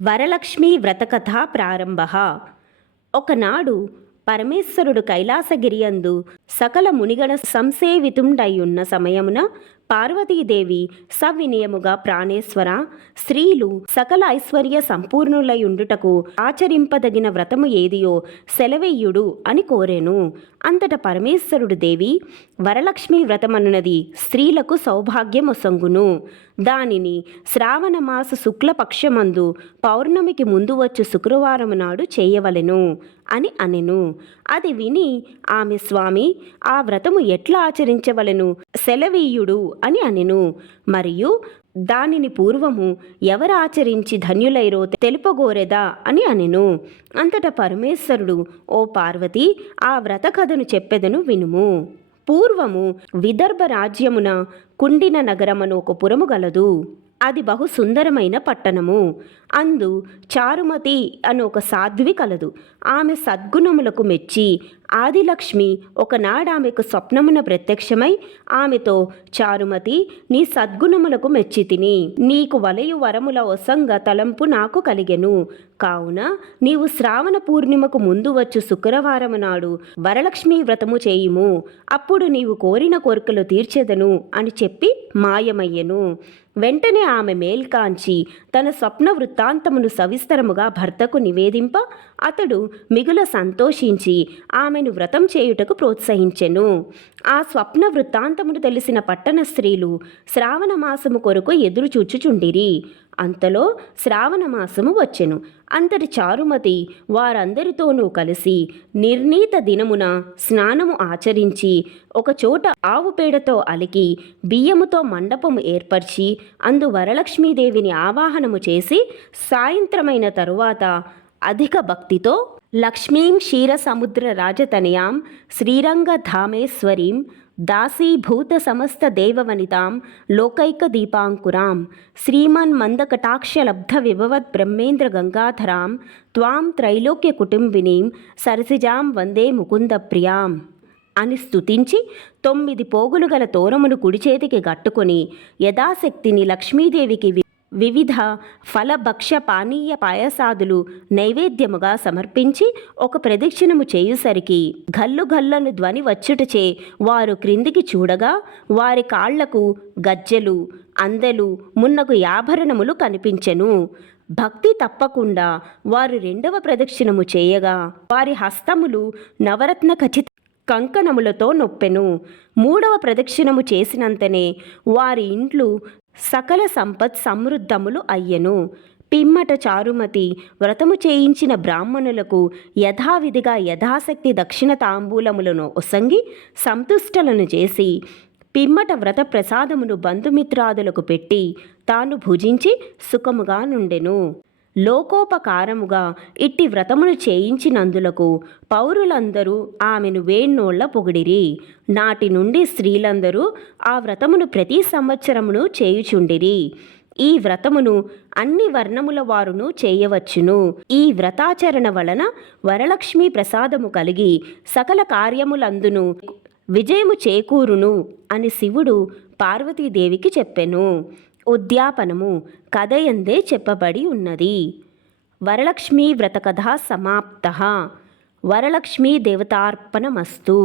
వరలక్ష్మీ వ్రతకథ ప్రారంభ. ఒకనాడు పరమేశ్వరుడు కైలాసగిరియందు సకల మునిగణ సంసేవితుండయున్న సమయమున పార్వతీదేవి సవినయముగా ప్రాణేశ్వర, స్త్రీలు సకల ఐశ్వర్య సంపూర్ణులయుండుటకు ఆచరింపదగిన వ్రతము ఏదియో సెలవెయ్యుడు అని కోరెను. అంతట పరమేశ్వరుడు దేవి, వరలక్ష్మీ వ్రతమనున్నది స్త్రీలకు సౌభాగ్యమొసంగును. దానిని శ్రావణమాస శుక్లపక్షమందు పౌర్ణమికి ముందు వచ్చు శుక్రవారము నాడు చేయవలెను అని అనెను. అది విని ఆమె, స్వామి, ఆ వ్రతము ఎట్లా ఆచరించవలెను, సెలవీయుడు అని అనెను. మరియు దానిని పూర్వము ఎవరు ఆచరించి ధన్యులైరో తెలుపగోరెదా అని అనెను. అంతటా పరమేశ్వరుడు, ఓ పార్వతి, ఆ వ్రత కథను చెప్పెదను వినుము. పూర్వము విదర్భ రాజ్యమున కుండిన నగరమను ఒక పురము గలదు. అది బహు సుందరమైన పట్టణము. అందు చారుమతి అను ఒక సాధ్వి కలదు. ఆమె సద్గుణములకు మెచ్చి ఆదిలక్ష్మి ఒకనాడామెకు స్వప్నమున ప్రత్యక్షమై ఆమెతో, చారుమతి, నీ సద్గుణములకు మెచ్చి తిని నీకు వలయు వరముల ఒసంగ తలంపు నాకు కలిగెను. కావున నీవు శ్రావణ పూర్ణిమకు ముందు వచ్చు శుక్రవారము నాడు వరలక్ష్మీ వ్రతము చేయుము. అప్పుడు నీవు కోరిన కోరికలు తీర్చెదను అని చెప్పి మాయమయ్యెను. వెంటనే ఆమె మేల్కాంచి తన స్వప్న వృత్తాంతమును సవిస్తరముగా భర్తకు నివేదింప అతడు మిగుల సంతోషించి ఆమెను వ్రతం చేయుటకు ప్రోత్సహించెను. ఆ స్వప్న వృత్తాంతమును తెలిసిన పట్టణ స్త్రీలు శ్రావణ మాసము కొరకు ఎదురుచూచుచుండిరి. అంతలో శ్రావణ మాసము వచ్చెను. అంతటి చారుమతి వారందరితోనూ కలిసి నిర్ణీత దినమున స్నానము ఆచరించి ఒకచోట ఆవు పేడతో అలికి బియ్యముతో మండపము ఏర్పరిచి అందు వరలక్ష్మీదేవిని ఆవాహనము చేసి సాయంత్రమైన తరువాత అధిక భక్తితో లక్ష్మీం క్షీరసముద్ర రాజతనయాం శ్రీరంగధామేశ్వరీం దాసీభూత సమస్త దేవవనితాం లోకైక దీపాంకురాం శ్రీమన్మందకటాక్షలబ్ధ విభవద్ బ్రహ్మేంద్ర గంగాధరాం త్వాం త్రైలోక్య కుటుంబినీం సరసిజాం వందే ముకుంద ప్రియాం అని స్తుతించి 9 పోగులు గల తోరమును కుడి చేతికి గట్టుకొని యథాశక్తిని లక్ష్మీదేవికి వివిధ ఫలభక్ష పానీయ పాయసాదులు నైవేద్యముగా సమర్పించి ఒక ప్రదక్షిణము చేయుసరికి గల్లు గల్లను ధ్వని వచ్చుటచే వారు క్రిందికి చూడగా వారి కాళ్లకు గజ్జెలు, అందెలు, మున్నగు ఆభరణములు కనిపించెను. భక్తి తప్పకుండా వారు 2వ ప్రదక్షిణము చేయగా వారి హస్తములు నవరత్న ఖచిత కంకణములతో నొప్పెను. 3వ ప్రదక్షిణము చేసినంతనే వారి ఇంట్లు సకల సంపత్ సమృద్ధములు అయ్యెను. పిమ్మట చారుమతి వ్రతము చేయించిన బ్రాహ్మణులకు యథావిధిగా యథాశక్తి దక్షిణ తాంబూలములను ఒసంగి సంతుష్టలను చేసి పిమ్మట వ్రత ప్రసాదమును బంధుమిత్రాదులకు పెట్టి తాను భుజించి సుఖముగా నుండెను. లోకోపకారముగా ఇట్టి వ్రతమును చేయించినందులకు పౌరులందరూ ఆమెను వేణ్ణోళ్ల పొగిడిరి. నాటి నుండి స్త్రీలందరూ ఆ వ్రతమును ప్రతి సంవత్సరమును చేయుచుండిరి. ఈ వ్రతమును అన్ని వర్ణముల వారును చేయవచ్చును. ఈ వ్రతాచరణ వలన వరలక్ష్మీ ప్రసాదము కలిగి సకల కార్యములందును విజయము చేకూరును అని శివుడు పార్వతీదేవికి చెప్పెను. ఉద్యాపనము కథయందే చెప్పబడి ఉన్నది. వరలక్ష్మీ వ్రతకథ సమాప్త. వరలక్ష్మీ దేవతార్పణమస్తు.